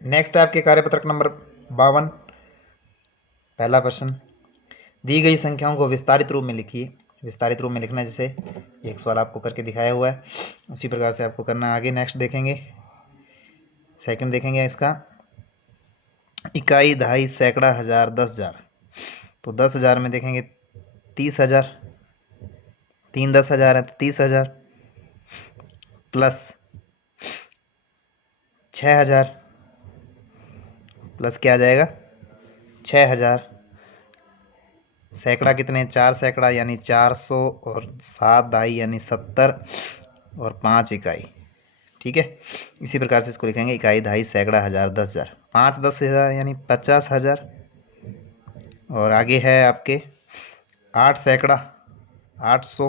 Next है आपके कार्यपत्रक number 52। पहला प्रश्न, दी गई संख्याओं को विस्तारित रूप में लिखिए। विस्तारित रूप में लिखना है, जैसे एक सवाल आपको करके दिखाया हुआ है उसी प्रकार से आपको करना है। आगे नेक्स्ट देखेंगे, सेकंड देखेंगे इसका, इकाई, दहाई, सैकड़ा, हजार, 10,000। तो 10,000 में देखेंगे 30,000, 3 10,000 है तो 30,000 प्लस 6,000 प्लस क्या आ जाएगा 6,000। सैकड़ा कितने, 4 सैकड़ा यानी 400 और 7 दहाई यानी 70 और 5 इकाई। ठीक है, इसी प्रकार से इसको लिखेंगे, इकाई, दहाई, सैकड़ा, हजार, 10,000। 5 10,000 यानी 50,000। और आगे है आपके 8 सैकड़ा 800,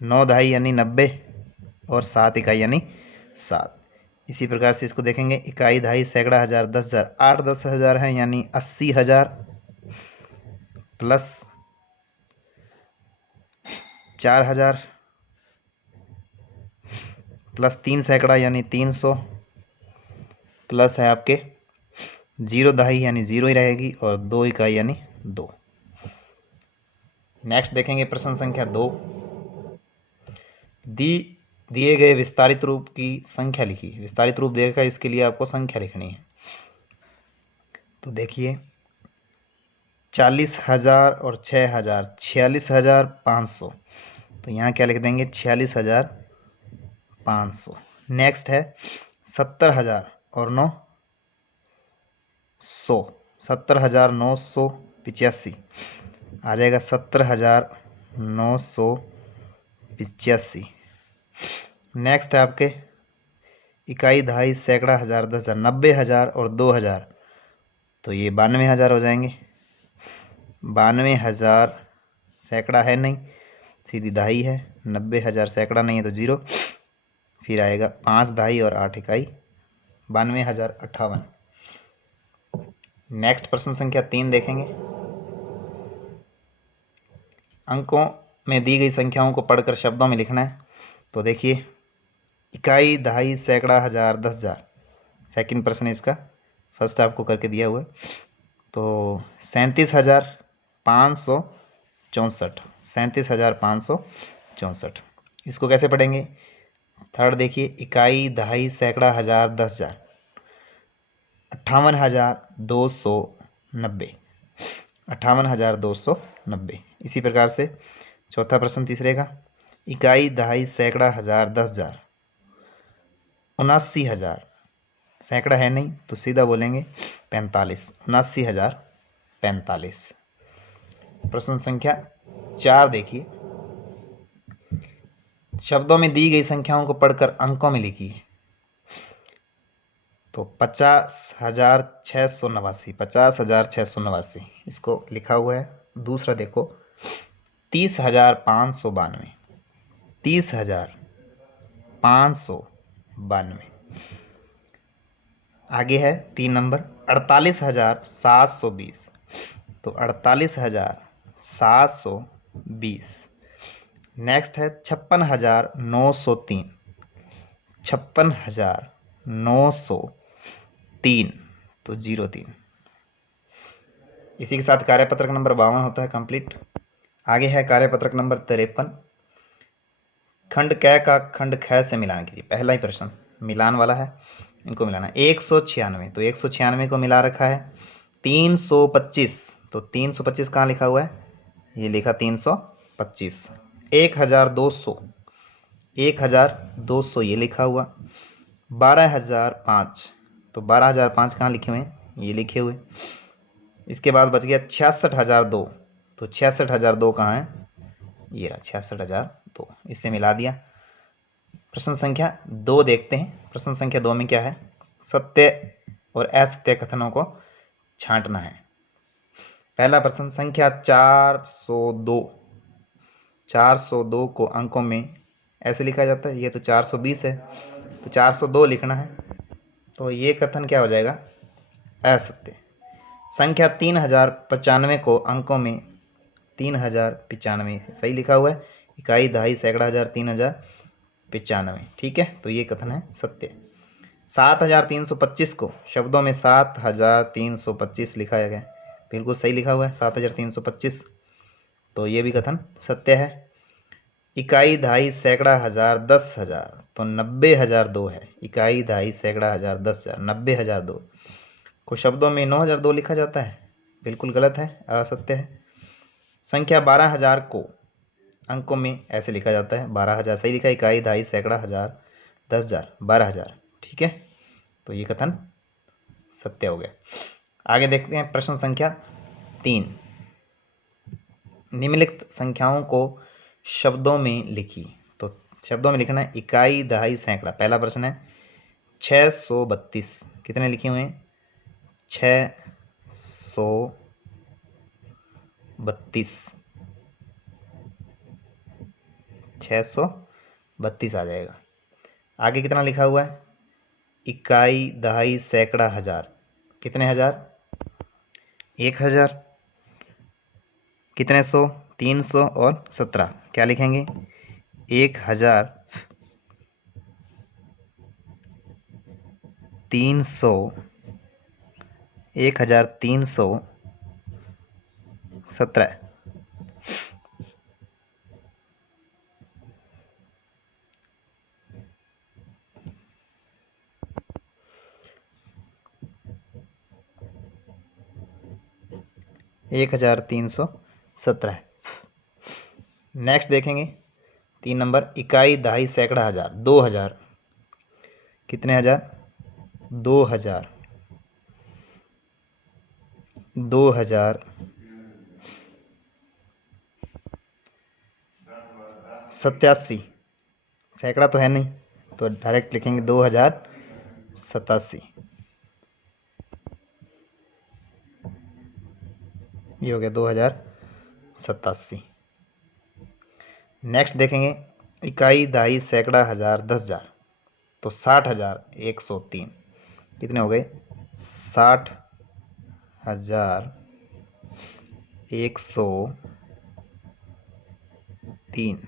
9 दहाई यानी 90 और 7 इकाई यानी 7। इसी प्रकार से इसको देखेंगे, इकाई, दहाई, सैकड़ा, हजार, 10,000। 8 10,000 है यानी 80,000 प्लस 4,000 प्लस 3 सैकड़ा यानी 300 प्लस है आपके 0 दहाई यानी 0 ही रहेगी और 2 इकाई यानी 2। नेक्स्ट देखेंगे प्रश्न संख्या 2। दिए गए विस्तारित रूप की संख्या लिखिए। विस्तारित रूप देकर इसके लिए आपको संख्या लिखनी है। तो देखिए 40,000 और 6,000, 46,500। तो यहाँ क्या लिख देंगे 46,500। नेक्स्ट है 70,000 और 900, 70,985 आ जाएगा 70,985। नेक्स्ट है आपके इकाई, दहाई, सैकड़ा, हजार, 10,000। 90,000 और 2,000 तो ये 92,000 हो जाएंगे। 92,000 सैकड़ा है नहीं, सीधी दहाई है। 90,000 सैकड़ा नहीं है तो 0। फिर आएगा 5 दहाई और 8 इकाई, 92,058। नेक्स्ट प्रश्न संख्या 3 देखेंगे। अंकों में दी गई संख्याओं को पढ़कर शब्दों में लिखना है। तो देखिए इकाई, दहाई, सैकड़ा, हजार, 10,000। सेकंड प्रश्न इसका, फर्स्ट आपको करके दिया हुआ है। तो 37,564, 37,564। इसको कैसे पढ़ेंगे। थर्ड देखिए, इकाई, दहाई, सैकड़ा, हजार, 10,000। 58,290, 58,290। इसी प्रकार से चौथा प्रश्न तीसरे का, इकाई, दहाई, सैकड़ा, हजार, 10,000। 79,000 सैकड़ा है नहीं तो सीधा बोलेंगे 45, 79,045। प्रश्न संख्या 4 देखिए, शब्दों में दी गई संख्याओं को पढ़कर अंकों में लिखिए। तो 50,689, 50,689 इसको लिखा हुआ है। दूसरा देखो 30,592, 30,592। आगे है 3 नंबर 48,720। तो 48,720। नेक्स्ट है 56,903, 56,903 तो 03। इसी के साथ कार्यपत्रक नंबर 52 होता है कंप्लीट। आगे है कार्यपत्रक नंबर 53। खंड क का खंड ख से मिलान कीजिए। पहला ही प्रश्न मिलान वाला है, इनको मिलाना है। 196 तो 196 को मिला रखा है। 325 तो 325 कहाँ लिखा हुआ है, ये लिखा 325। 1,200, 1,200 ये लिखा हुआ। 12,005 तो 12,005 कहाँ लिखे हुए हैं, ये लिखे हुए। इसके बाद बच गया 66,002 तो 66,002 कहाँ है, ये रहा 66,002। इससे मिला दिया। प्रश्न संख्या 2 देखते हैं। प्रश्न संख्या 2 में क्या है, सत्य और असत्य कथनों को छांटना है। पहला प्रश्न संख्या 402, 402 को अंकों में ऐसे लिखा जाता है। ये तो 420 है तो 402 लिखना है। तो ये कथन क्या हो जाएगा, असत्य। संख्या 3095 को अंकों में 3095 सही लिखा हुआ है। इकाई, दहाई, सैकड़ा, हजार, 3095। ठीक है, तो ये कथन है सत्य। 7325 को शब्दों में 7325 लिखा गया, बिल्कुल सही लिखा हुआ है 7325। तो ये भी कथन सत्य है। इकाई, दहाई, सैकड़ा, हजार, 10,000, तो 90,002 है। इकाई, दहाई, सैकड़ा, हजार, 10,000, 90,002 को शब्दों में 9,002 लिखा जाता है, बिल्कुल गलत है, असत्य है। संख्या 12,000 को अंकों में ऐसे लिखा जाता है, 12,000 सही लिखा है। इकाई, दहाई, सैकड़ा, हजार, 10,000, 12,000, ठीक है। तो ये कथन सत्य हो गया। आगे देखते हैं प्रश्न संख्या 3। निम्नलिखित संख्याओं को शब्दों में लिखिए। तो शब्दों में लिखना है इकाई, दहाई, सैकड़ा। पहला प्रश्न है 632, कितने लिखे हुए हैं? 632, 632 आ जाएगा। आगे कितना लिखा हुआ है? इकाई, दहाई, सैकड़ा, हजार, कितने हजार? 1,000। कितने सौ? 300 और 17, क्या लिखेंगे? 1,000, 300, 1,317। 1,317। नेक्स्ट देखेंगे 3 नंबर, इकाई, दहाई, सैकड़ा, हजार, 2,000, कितने हजार? 2,000, 2,087। सैकड़ा तो है नहीं, तो डायरेक्ट लिखेंगे 2,087। ये हो गया 2,087। नेक्स्ट देखेंगे इकाई, दहाई, सैकड़ा, हजार, 10,000, तो 60,103, कितने हो गए? 60,103,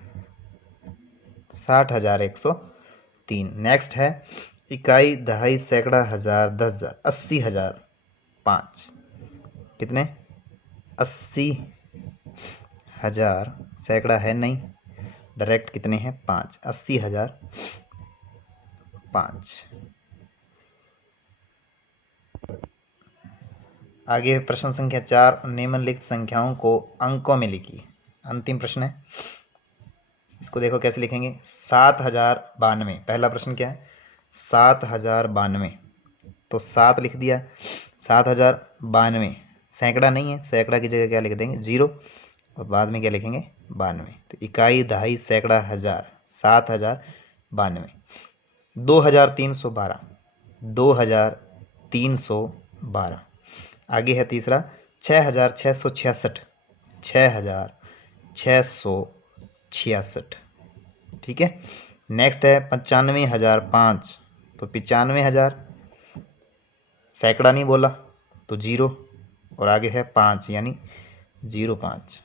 60,103। नेक्स्ट है इकाई, दहाई, सैकड़ा, हजार, 10,000, 80,005, कितने? 80,000, सैकड़ा है नहीं, डायरेक्ट कितने हैं? 5, 80,005। आगे प्रश्न संख्या 4, निम्नलिखित संख्याओं को अंकों में लिखिए। अंतिम प्रश्न है, इसको देखो कैसे लिखेंगे। 7,092, पहला प्रश्न क्या है? 7,092, तो 7 लिख दिया। 7,092, सैकड़ा नहीं है, सैकड़ा की जगह क्या लिख देंगे? 0, और बाद में क्या लिखेंगे? 92। तो इकाई, दहाई, सैकड़ा, हजार, 7,092। 2,312, 2,312। आगे है तीसरा 6,666, 6,666, ठीक है। नेक्स्ट है 95,005, तो 95,000, सैकड़ा नहीं बोला तो 0, और आगे है 5 यानी 05।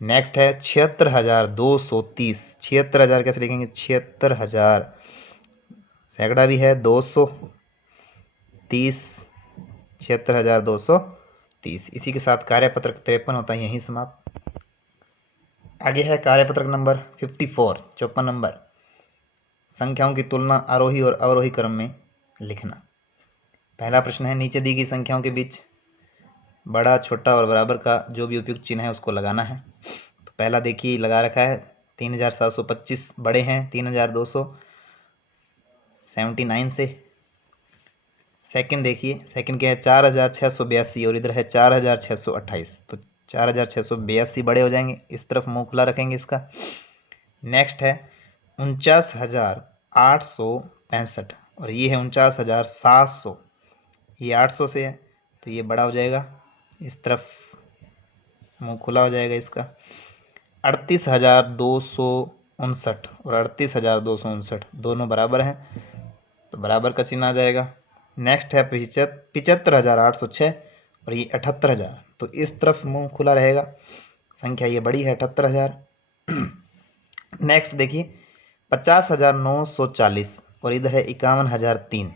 नेक्स्ट है 76,230, 76,000 कैसे लिखेंगे? 76,000, सैकड़ा भी है 230, 76,230। इसी के साथ कार्यपत्रक 53 होता है यहीं समाप्त। आगे है कार्यपत्रक नंबर 54, 54 नंबर, संख्याओं की तुलना आरोही और अवरोही क्रम में लिखना। पहला प्रश्न है नीचे दी गई संख्याओं के बीच बड़ा, छोटा और बराबर का जो भी उपयुक्त चिन्ह है उसको लगाना है। तो पहला देखिए लगा रखा है 3,725 बड़े हैं 3,279 से। सेकंड देखिए, सेकंड क्या है? 4,682, और इधर है 4,628, तो 4,682 बड़े हो जाएंगे, इस तरफ मुंह खुला रखेंगे इसका। नेक्स्ट है 49,865, और ये है 49,700, ये 800 से है तो ये बड़ा हो जाएगा, इस तरफ मुंह खुला हो जाएगा इसका। 38,259 और 38,259 दोनों बराबर हैं, तो बराबर का चिन्ह आ जाएगा। नेक्स्ट है 75,806, और ये 78,000, तो इस तरफ मुंह खुला रहेगा, संख्या ये बड़ी है 78,000। नेक्स्ट देखिए 50,940, और इधर है 51,003।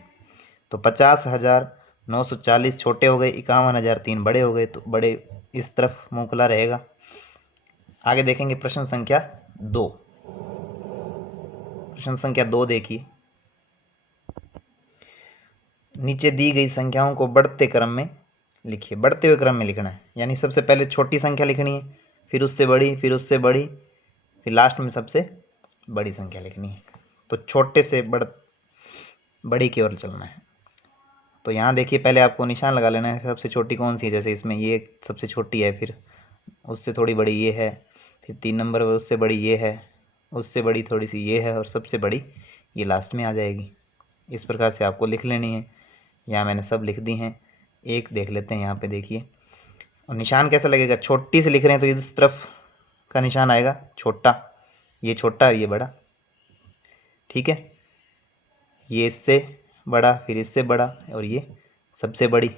तो 50,940 छोटे हो गए, 51,003 बड़े हो गए, तो बड़े इस तरफ मुंह खुला रहेगा। आगे देखेंगे प्रश्न संख्या 2। प्रश्न संख्या 2 देखिए, नीचे दी गई संख्याओं को बढ़ते क्रम में लिखिए। बढ़ते हुए क्रम में लिखना है, यानी सबसे पहले छोटी संख्या लिखनी है, फिर उससे बड़ी, फिर उससे बड़ी, फिर लास्ट में सबसे बड़ी संख्या लिखनी है। तो छोटे से बड़ी की ओर चलना है। तो यहाँ देखिए, पहले आपको निशान लगा लेना है, सबसे छोटी कौन सी है। जैसे इसमें ये सबसे छोटी है, फिर उससे थोड़ी बड़ी ये है, फिर 3 नंबर पर उससे बड़ी ये है, उससे बड़ी थोड़ी सी ये है, और सबसे बड़ी ये लास्ट में आ जाएगी। इस प्रकार से आपको लिख लेनी है। यहाँ मैंने सब लिख दी हैं। एक देख लेते हैं, यहाँ पे देखिए। और निशान कैसा लगेगा, छोटी से लिख रहे हैं तो इस तरफ का निशान आएगा छोटा, ये छोटा और ये बड़ा, ठीक है। ये इससे बड़ा, फिर इससे बड़ा, और ये सबसे बड़ी,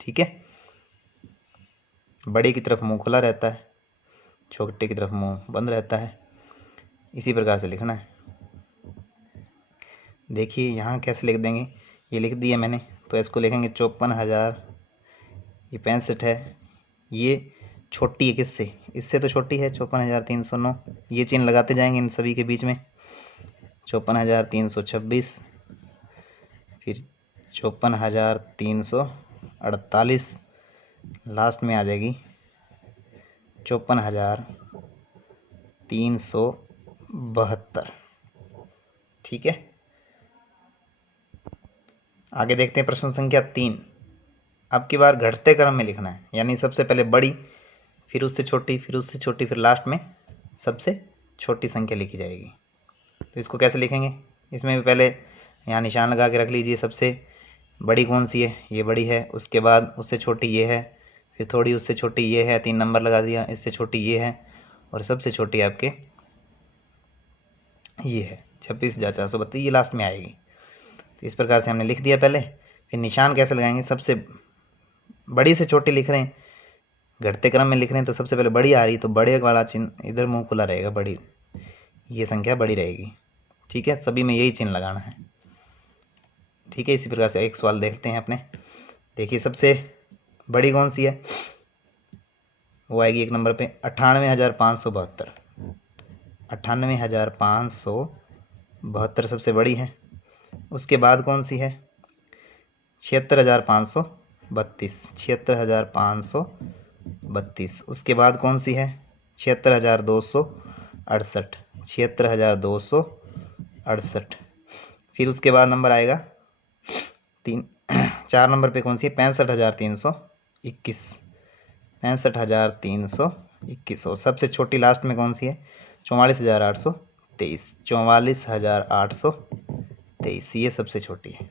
ठीक है। बड़े की तरफ मुंह खुला रहता है, छोटे की तरफ मुंह बंद रहता है। इसी प्रकार से लिखना है। देखिए यहाँ कैसे लिख देंगे, ये लिख दिया मैंने, तो इसको लिखेंगे 54,000, ये 65 है। ये छोटी है किससे, इससे तो छोटी है, 54,309। ये चिन्ह लगाते जाएंगे इन सभी के बीच में, 54,326, फिर 54,348, लास्ट में आ जाएगी 54,372, ठीक है। आगे देखते हैं प्रश्न संख्या 3। अब की बार घटते क्रम में लिखना है, यानी सबसे पहले बड़ी, फिर उससे छोटी, फिर उससे छोटी, फिर लास्ट में सबसे छोटी संख्या लिखी जाएगी। तो इसको कैसे लिखेंगे, इसमें भी पहले यहाँ निशान लगा के रख लीजिए। सबसे बड़ी कौन सी है, ये बड़ी है, उसके बाद उससे छोटी ये है, फिर थोड़ी उससे छोटी ये है, 3 नंबर लगा दिया, इससे छोटी ये है, और सबसे छोटी आपके ये है 26,432, ये लास्ट में आएगी। तो इस प्रकार से हमने लिख दिया पहले। फिर निशान कैसे लगाएंगे, सबसे बड़ी से छोटी लिख रहे हैं, घटते क्रम में लिख रहे हैं, तो सबसे पहले बड़ी आ रही, तो बड़े वाला चिन्ह इधर मुंह खुला रहेगा, बड़ी, ये संख्या बड़ी रहेगी, ठीक है। सभी में यही चिन्ह लगाना है, ठीक है। इसी प्रकार से एक सवाल देखते हैं अपने। देखिए सबसे बड़ी कौन सी है, वो आएगी 1 नंबर पे 98,572। 98,572 सबसे बड़ी है। उसके बाद कौन सी है, 76,532। 76,532। उसके बाद कौन सी है, 76,268। 76,268। फिर उसके बाद नंबर आएगा 4 नंबर पे कौन सी है, 65,321। 65,321। और सबसे छोटी लास्ट में कौन सी है, 44,823। 44,823, ये सबसे छोटी है।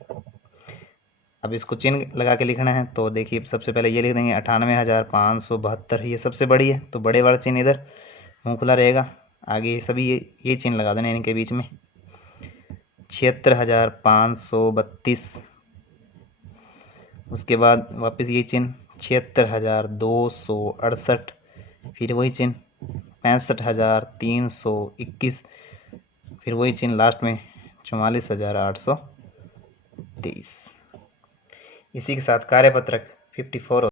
अब इसको चिन्ह लगा के लिखना है, तो देखिए सबसे पहले ये लिख देंगे 98,572, ये सबसे बड़ी है, तो बड़े वाला चिन्ह इधर मुंह खुला रहेगा। आगे सभी ये चिन्ह लगा देना इनके बीच में, 76,532। उसके बाद वापस ये चिन्ह 76,268, फिर वही चिन्ह 65,321, फिर वही चिन्ह लास्ट में 44,823। इसी के साथ कार्यपत्रक 54